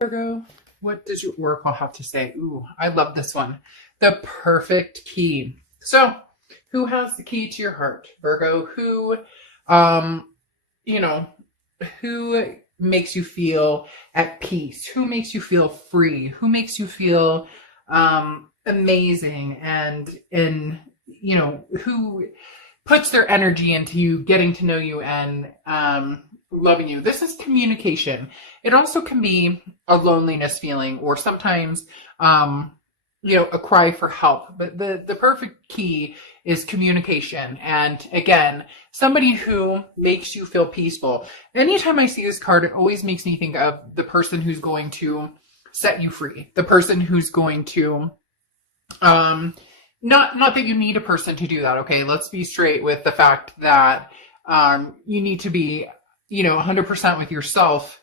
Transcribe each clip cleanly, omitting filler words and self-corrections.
Virgo, what does your oracle have to say? Ooh, I love this one. The perfect key. So, who has the key to your heart, Virgo? Um, you know, who makes you feel at peace? Who makes you feel free? Who makes you feel amazing? And who puts their energy into you getting to know you and loving you. This is communication. It also can be a loneliness feeling or sometimes a cry for help. But the perfect key is communication. And again, somebody who makes you feel peaceful. Anytime I see this card, it always makes me think of the person who's going to set you free, the person who's going to not that you need a person to do that. Okay, let's be straight with the fact that you need to be 100% with yourself,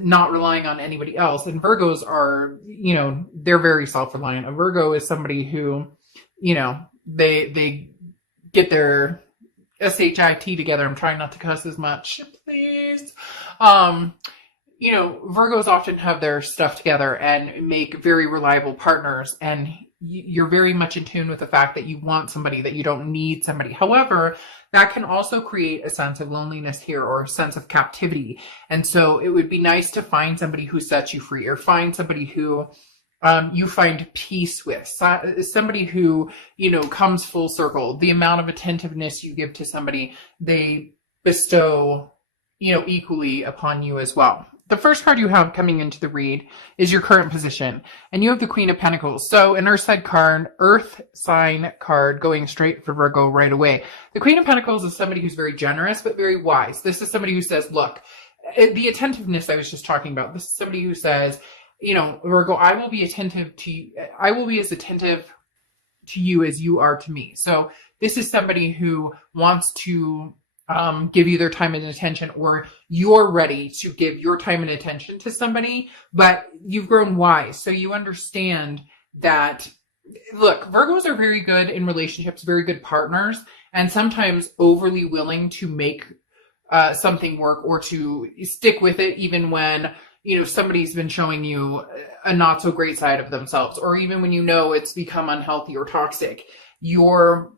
not relying on anybody else. And Virgos are, they're very self-reliant. A Virgo is somebody who, they get their SHIT together. I'm trying not to cuss as much, please. Virgos often have their stuff together and make very reliable partners, and you're very much in tune with the fact that you want somebody, that you don't need somebody. However, that can also create a sense of loneliness here or a sense of captivity. And so it would be nice to find somebody who sets you free, or find somebody who you find peace with, somebody who, comes full circle. The amount of attentiveness you give to somebody, they bestow, equally upon you as well. The first card you have coming into the read is your current position, and you have the Queen of Pentacles. So an Earth sign card going straight for Virgo right away. The Queen of Pentacles is somebody who's very generous, but very wise. This is somebody who says, look, the attentiveness I was just talking about, this is somebody who says, Virgo, I will be attentive to you. I will be as attentive to you as you are to me. So this is somebody who wants to give you their time and attention, or you're ready to give your time and attention to somebody, but you've grown wise. So you understand that, look, Virgos are very good in relationships, very good partners, and sometimes overly willing to make something work or to stick with it, even when, somebody's been showing you a not so great side of themselves, or even when it's become unhealthy or toxic. You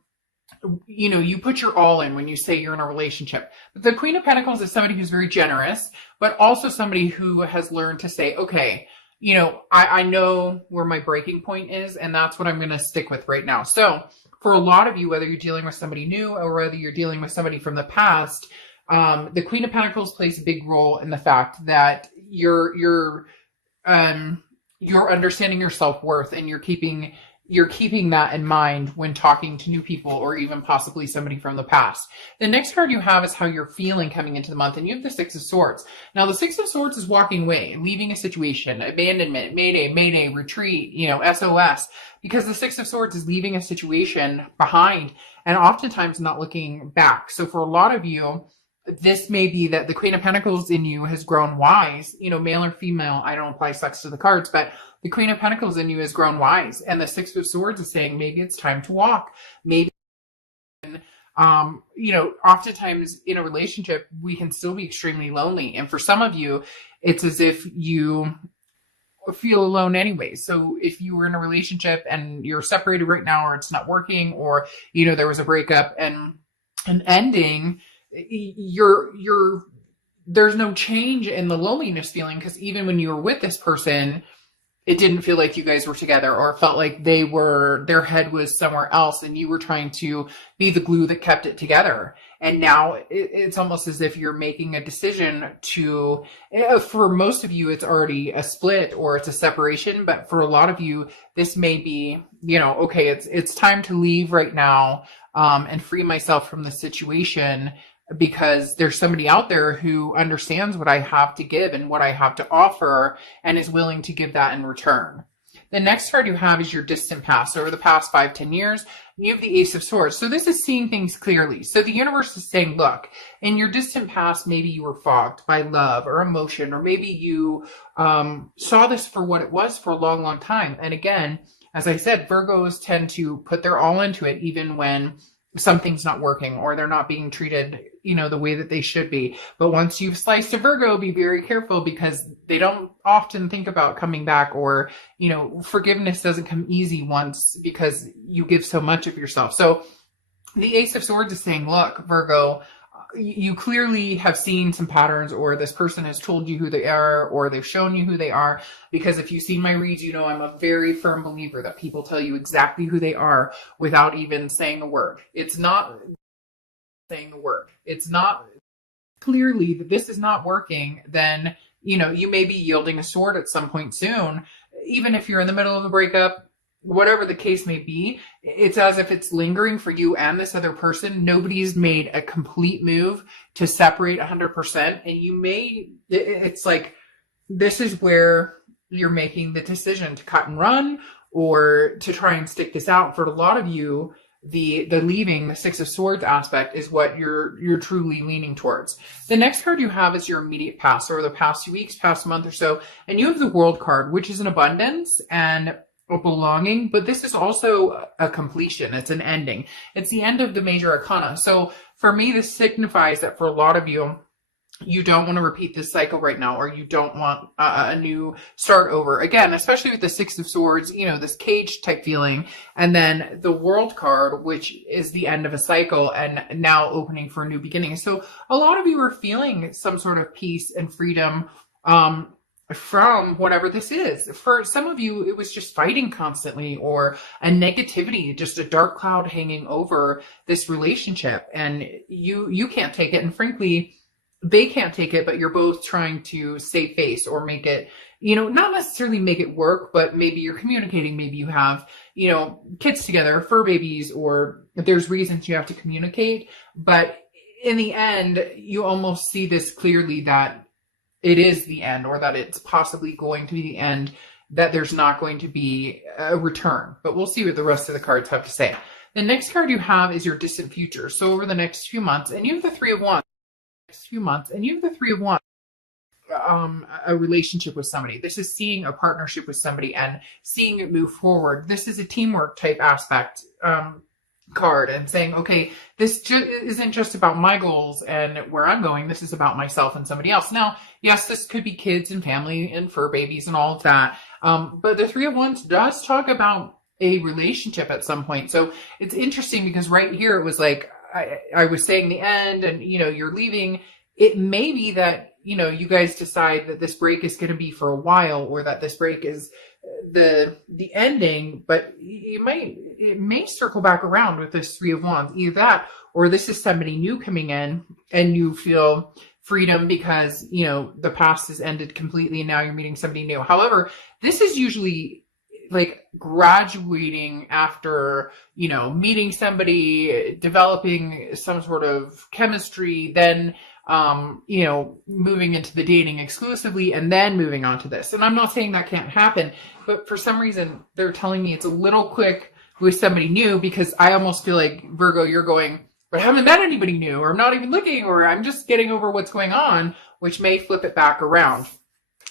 put your all in when you say you're in a relationship. But the Queen of Pentacles is somebody who's very generous, but also somebody who has learned to say, okay, I know where my breaking point is, and that's what I'm going to stick with right now. So for a lot of you, whether you're dealing with somebody new or whether you're dealing with somebody from the past, the Queen of Pentacles plays a big role in the fact that you're understanding your self-worth, and you're keeping that in mind when talking to new people, or even possibly somebody from the past. The next card you have is how you're feeling coming into the month, and you have the Six of Swords. Now, the Six of Swords is walking away, leaving a situation, abandonment, mayday, retreat, SOS, because the Six of Swords is leaving a situation behind and oftentimes not looking back. So for a lot of you, this may be that the Queen of Pentacles in you has grown wise, male or female. I don't apply sex to the cards, but the Queen of Pentacles in you has grown wise. And the Six of Swords is saying maybe it's time to walk. Maybe, oftentimes in a relationship, we can still be extremely lonely. And for some of you, it's as if you feel alone anyway. So if you were in a relationship and you're separated right now, or it's not working, or, there was a breakup and an ending, there's no change in the loneliness feeling, because even when you were with this person, it didn't feel like you guys were together, or it felt like their head was somewhere else, and you were trying to be the glue that kept it together. And now it's almost as if you're making a decision for most of you, it's already a split or it's a separation. But for a lot of you, this may be, okay, it's time to leave right now, and free myself from the situation, because there's somebody out there who understands what I have to give and what I have to offer, and is willing to give that in return. The next card you have is your distant past, over the past 5-10 years. And you have the Ace of Swords. So this is seeing things clearly. So the universe is saying, look, in your distant past, maybe you were fogged by love or emotion, or maybe you saw this for what it was for a long, long time. And again, as I said, Virgos tend to put their all into it, even when something's not working, or they're not being treated the way that they should be. But once you've sliced a Virgo, be very careful, because they don't often think about coming back, or, forgiveness doesn't come easy once, because you give so much of yourself. So the Ace of Swords is saying, look, Virgo, you clearly have seen some patterns, or this person has told you who they are, or they've shown you who they are. Because if you've seen my reads, I'm a very firm believer that people tell you exactly who they are without even saying a word. It's not saying the word. It's not clearly that this is not working, then, you may be yielding a sword at some point soon. Even if you're in the middle of a breakup, whatever the case may be, it's as if it's lingering for you and this other person. Nobody's made a complete move to separate 100%. And it's like, this is where you're making the decision to cut and run, or to try and stick this out. For a lot of you, the leaving, the Six of Swords aspect is what you're truly leaning towards. The next card you have is your immediate past, or the past 2 weeks, past month or so. And you have the World card, which is an abundance and a belonging, but this is also a completion. It's an ending. It's the end of the major arcana. So for me, this signifies that for a lot of you, you don't want to repeat this cycle right now, or you don't want a new start over again, especially with the Six of Swords, this cage type feeling. And then the World card, which is the end of a cycle and now opening for a new beginning. So a lot of you are feeling some sort of peace and freedom, from whatever this is. For some of you, it was just fighting constantly, or a negativity, just a dark cloud hanging over this relationship, and you can't take it. And frankly, they can't take it, but you're both trying to save face, or make it, not necessarily make it work, but maybe you're communicating. Maybe you have, kids together, fur babies, or there's reasons you have to communicate. But in the end, you almost see this clearly, that it is the end, or that it's possibly going to be the end, that there's not going to be a return. But we'll see what the rest of the cards have to say. The next card you have is your distant future. So over the next few months, and you have the Three of Wands. A relationship with somebody. This is seeing a partnership with somebody and seeing it move forward. This is a teamwork type aspect card, and saying, okay, this isn't just about my goals and where I'm going. This is about myself and somebody else. Now, yes, this could be kids and family and fur babies and all of that. But the Three of Wands does talk about a relationship at some point. So it's interesting, because right here it was like, I was saying the end, and, you're leaving. It may be that, you guys decide that this break is going to be for a while, or that this break is the ending, but it may circle back around with this Three of Wands. Either that, or this is somebody new coming in, and you feel freedom because, the past has ended completely, and now you're meeting somebody new. However, this is usually like graduating after, meeting somebody, developing some sort of chemistry, then moving into the dating exclusively, and then moving on to this. And I'm not saying that can't happen, but for some reason they're telling me it's a little quick with somebody new, because I almost feel like, Virgo, you're going, but I haven't met anybody new, or I'm not even looking, or I'm just getting over what's going on, which may flip it back around.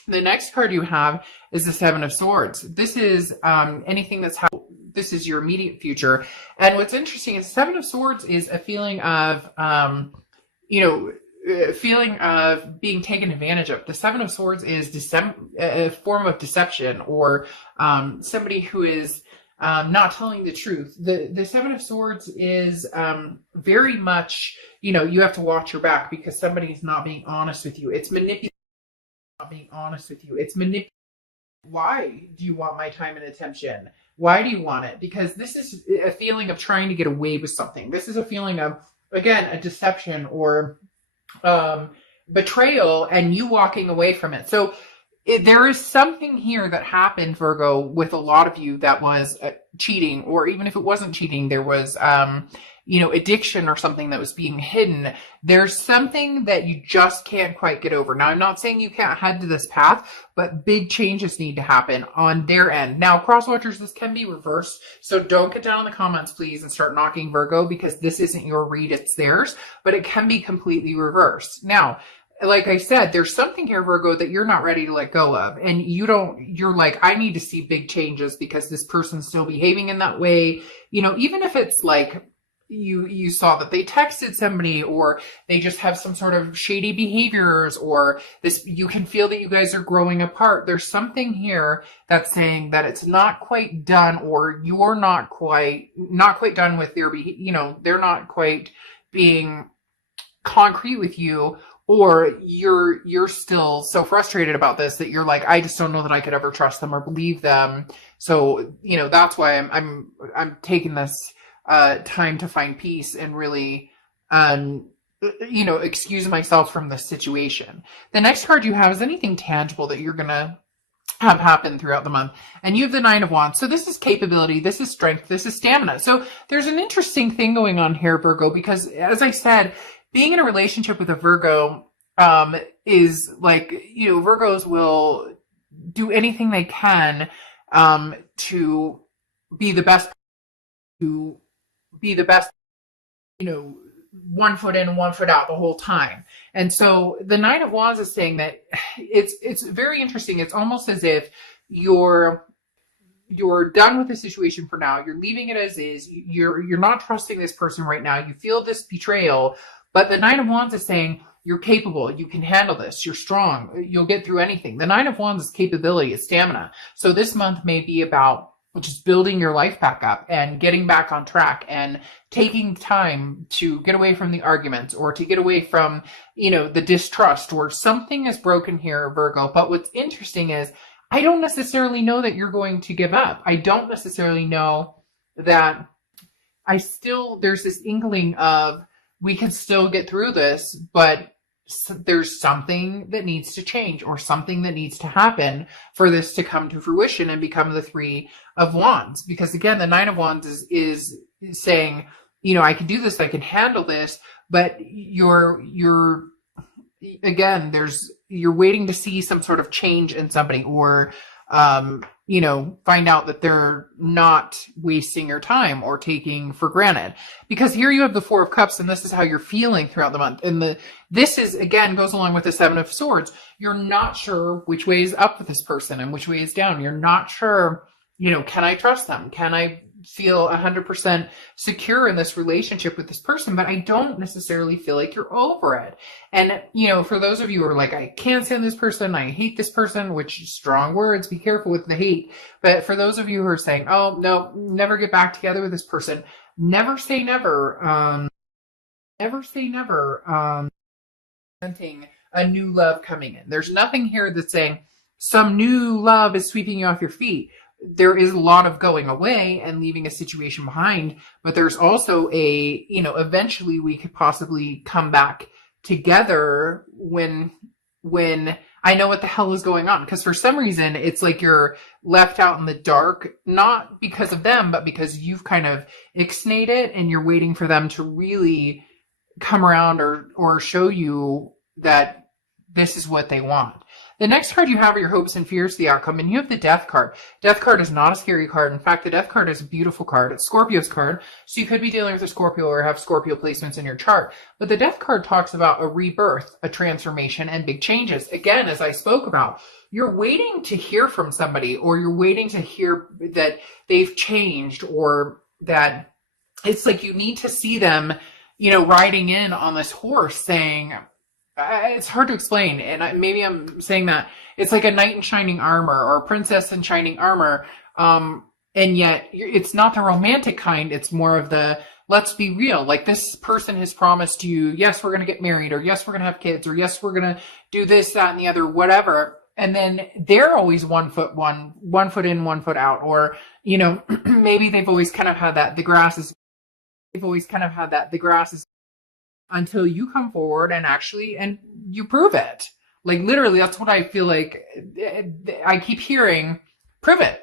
The next card you have is the Seven of Swords. This is anything that's this is your immediate future. And what's interesting is Seven of Swords is a feeling of, being taken advantage of. The Seven of Swords is a form of deception, or somebody who is not telling the truth. The Seven of Swords is very much, you have to watch your back, because somebody's not being honest with you. It's manipulating. Not being honest with you. It's manipulating. Why do you want my time and attention? Why do you want it? Because this is a feeling of trying to get away with something. This is a feeling of, again, a deception, or betrayal, and you walking away from it. So there is something here that happened, Virgo, with a lot of you that was cheating, or even if it wasn't cheating, there was, addiction or something that was being hidden. There's something that you just can't quite get over. Now, I'm not saying you can't head to this path, but big changes need to happen on their end. Now, cross watchers, this can be reversed. So don't get down in the comments, please, and start knocking Virgo, because this isn't your read, it's theirs, but it can be completely reversed. Now, like I said, there's something here, Virgo, that you're not ready to let go of. And you're like, I need to see big changes, because this person's still behaving in that way. Even if it's like, you saw that they texted somebody, or they just have some sort of shady behaviors, or this, you can feel that you guys are growing apart. There's something here that's saying that it's not quite done, or you're not quite done with their they're not quite being concrete with you, or you're still so frustrated about this that you're like, I just don't know that I could ever trust them or believe them. So, that's why I'm taking this time to find peace and really, excuse myself from this situation. The next card you have is anything tangible that you're going to have happen throughout the month. And you have the Nine of Wands. So this is capability, this is strength, this is stamina. So there's an interesting thing going on here, Virgo, because as I said, being in a relationship with a Virgo is like, Virgos will do anything they can to be the best, one foot in, one foot out the whole time. And so the Nine of Wands is saying that it's very interesting. It's almost as if you're done with the situation for now. You're leaving it as is. You're not trusting this person right now. You feel this betrayal, but the Nine of Wands is saying you're capable. You can handle this. You're strong. You'll get through anything. The Nine of Wands is capability, it's stamina. So this month may be about just building your life back up and getting back on track and taking time to get away from the arguments, or to get away from, the distrust, or something is broken here, Virgo. But what's interesting is I don't necessarily know that you're going to give up. I don't necessarily know that there's this inkling of we can still get through this, but there's something that needs to change, or something that needs to happen for this to come to fruition and become the Three of Wands. Because again, the Nine of Wands is saying, I can do this, I can handle this, but you're waiting to see some sort of change in somebody, or find out that they're not wasting your time or taking for granted. Because here you have the Four of Cups, and this is how you're feeling throughout the month. And this is, again, goes along with the Seven of Swords. You're not sure which way is up with this person and which way is down. You're not sure, can I trust them? Can I feel 100% secure in this relationship with this person? But I don't necessarily feel like you're over it. And, for those of you who are like, I can't stand this person, I hate this person, which strong words, be careful with the hate. But for those of you who are saying, oh, no, never get back together with this person, never say never. Never say never. Presenting a new love coming in. There's nothing here that's saying some new love is sweeping you off your feet. There is a lot of going away and leaving a situation behind, but there's also eventually we could possibly come back together when I know what the hell is going on. Because for some reason, it's like you're left out in the dark, not because of them, but because you've kind of ixnayed it and you're waiting for them to really come around or show you that this is what they want. The next card you have are your hopes and fears, the outcome, and you have the Death card. Death card is not a scary card. In fact, the Death card is a beautiful card. It's Scorpio's card, so you could be dealing with a Scorpio or have Scorpio placements in your chart. But the Death card talks about a rebirth, a transformation, and big changes. Again, as I spoke about, you're waiting to hear from somebody, or you're waiting to hear that they've changed, or that it's like you need to see them, riding in on this horse saying, it's hard to explain, and maybe I'm saying that it's like a knight in shining armor or a princess in shining armor, and yet it's not the romantic kind. It's more of the, let's be real, like this person has promised you, yes, we're going to get married, or yes, we're going to have kids, or yes, we're going to do this, that, and the other, whatever. And then they're always one foot in, 1 foot out, or maybe they've always kind of had that the grass is until you come forward and you prove it. Like literally, that's what I feel like. I keep hearing, prove it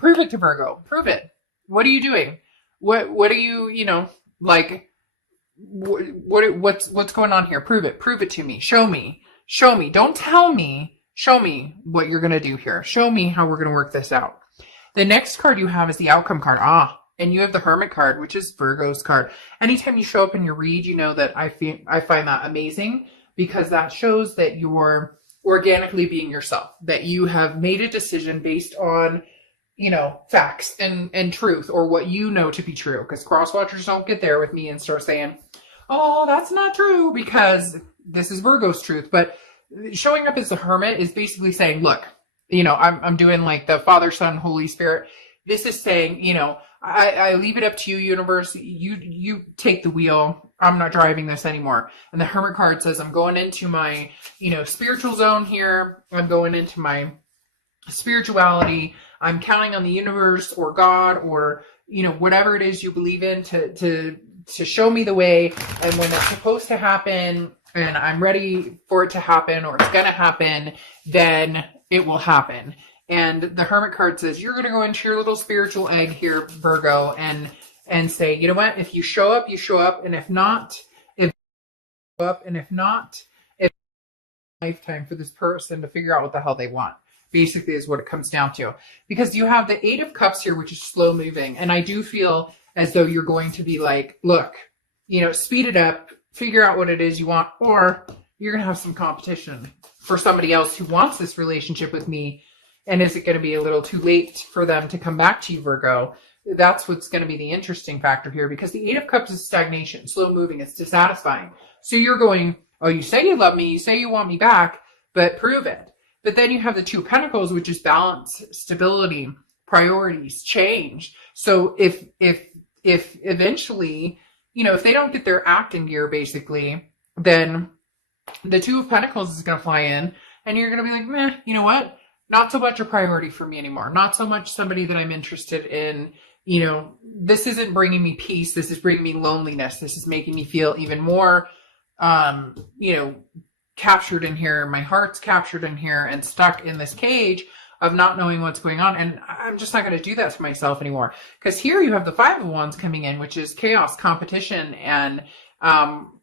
to Virgo, prove it. What are you doing? What are you, what's going on here? Prove it to me. Show me. Don't tell me. Show me what you're going to do here. Show me how we're going to work this out. The next card you have is the outcome card. And you have the Hermit card, which is Virgo's card. Anytime you show up in your read, you know that I find that amazing, because that shows that you're organically being yourself, that you have made a decision based on, facts and truth, or what you know to be true. Because cross watchers don't get there with me and start saying, oh, that's not true, because this is Virgo's truth. But showing up as the hermit is basically saying, look, I'm doing like the Father, Son, Holy Spirit. This is saying, I leave it up to you, universe. You take the wheel. I'm not driving this anymore. And the Hermit card says, I'm going into my, spiritual zone here. I'm going into my spirituality. I'm counting on the universe or God or, whatever it is you believe in to show me the way. And when it's supposed to happen and I'm ready for it to happen, or it's going to happen, then it will happen. And the Hermit card says, you're going to go into your little spiritual egg here, Virgo, and say, you know what? If you show up, you show up. And if not, it's lifetime for this person to figure out what the hell they want. Basically is what it comes down to. Because you have the Eight of Cups here, which is slow moving. And I do feel as though you're going to be like, look, speed it up, figure out what it is you want, or you're going to have some competition for somebody else who wants this relationship with me. And is it going to be a little too late for them to come back to you, Virgo? That's what's going to be the interesting factor here, because the Eight of Cups is stagnation, slow moving, it's dissatisfying. So you're going, oh, you say you love me, you say you want me back, but prove it. But then you have the Two of Pentacles, which is balance, stability, priorities, change. So if eventually, if they don't get their act in gear, basically, then the Two of Pentacles is going to fly in, and you're going to be like, meh, you know what? Not so much a priority for me anymore. Not so much somebody that I'm interested in. This isn't bringing me peace. This is bringing me loneliness. This is making me feel even more, captured in here. My heart's captured in here and stuck in this cage of not knowing what's going on. And I'm just not going to do that to myself anymore. Because here you have the Five of Wands coming in, which is chaos, competition, and,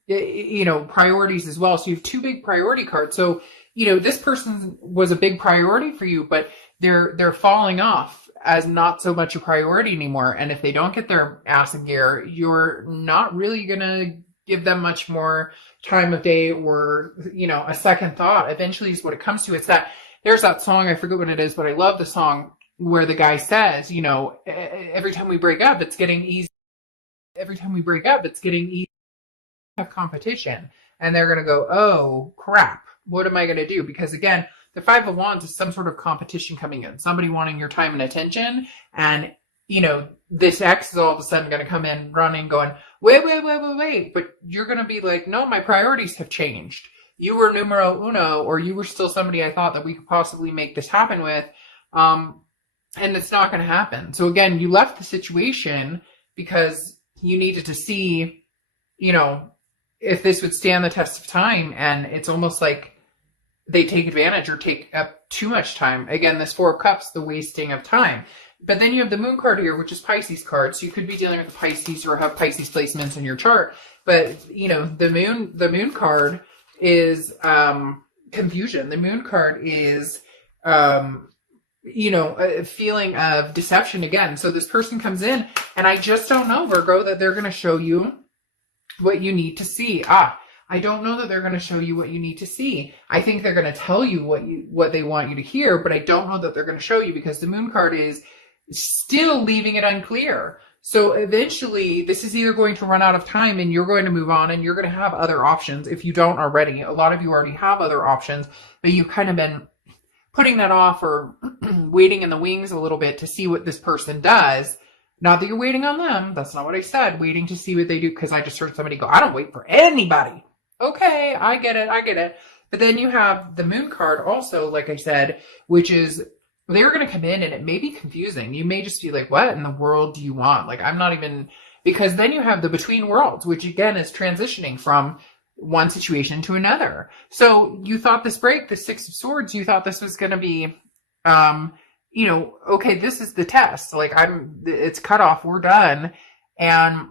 priorities as well. So you have two big priority cards. So, this person was a big priority for you, but they're falling off as not so much a priority anymore. And if they don't get their ass in gear, you're not really going to give them much more time of day or, a second thought. Eventually is what it comes to. It's that there's that song, I forget what it is, but I love the song where the guy says, every time we break up, it's getting easy. Every time we break up, it's getting easy to have competition. And they're going to go, oh, crap. What am I going to do? Because again, the Five of Wands is some sort of competition coming in. Somebody wanting your time and attention. And, this ex is all of a sudden going to come in running, going, wait. But you're going to be like, no, my priorities have changed. You were numero uno, or you were still somebody I thought that we could possibly make this happen with. And it's not going to happen. So again, you left the situation because you needed to see, if this would stand the test of time. And it's almost like they take advantage or take up too much time. Again, this Four of Cups, the wasting of time. But then you have the Moon card here, which is Pisces card. So you could be dealing with Pisces or have Pisces placements in your chart. But, the Moon card is confusion. The Moon card is, a feeling of deception again. So this person comes in, and I just don't know, Virgo, that they're going to show you what you need to see. I don't know that they're going to show you what you need to see. I think they're going to tell you what they want you to hear, but I don't know that they're going to show you, because the Moon card is still leaving it unclear. So eventually this is either going to run out of time and you're going to move on and you're going to have other options if you don't already. A lot of you already have other options, but you've kind of been putting that off or waiting in the wings a little bit to see what this person does. Not that you're waiting on them. That's not what I said. Waiting to see what they do, because I just heard somebody go, I don't wait for anybody. Okay, I get it. But then you have the Moon card also, like I said, which is they're going to come in and it may be confusing. You may just be like, what in the world do you want? Like, I'm not even, because then you have the Between Worlds, which again is transitioning from one situation to another. So you thought this break, the Six of Swords, you thought this was going to be, okay, this is the test. Like it's cut off. We're done. And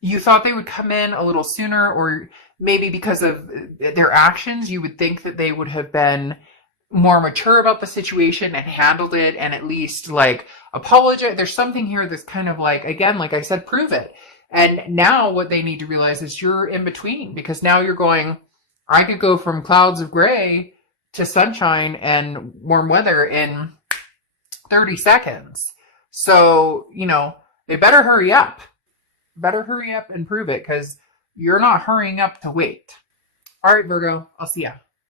you thought they would come in a little sooner, or maybe because of their actions, you would think that they would have been more mature about the situation and handled it and at least like apologize. There's something here that's kind of like, again, like I said, prove it. And now what they need to realize is you're in between, because now you're going, I could go from clouds of gray to sunshine and warm weather in 30 seconds. So, they better hurry up. Better hurry up and prove it, because you're not hurrying up to wait. All right, Virgo, I'll see ya.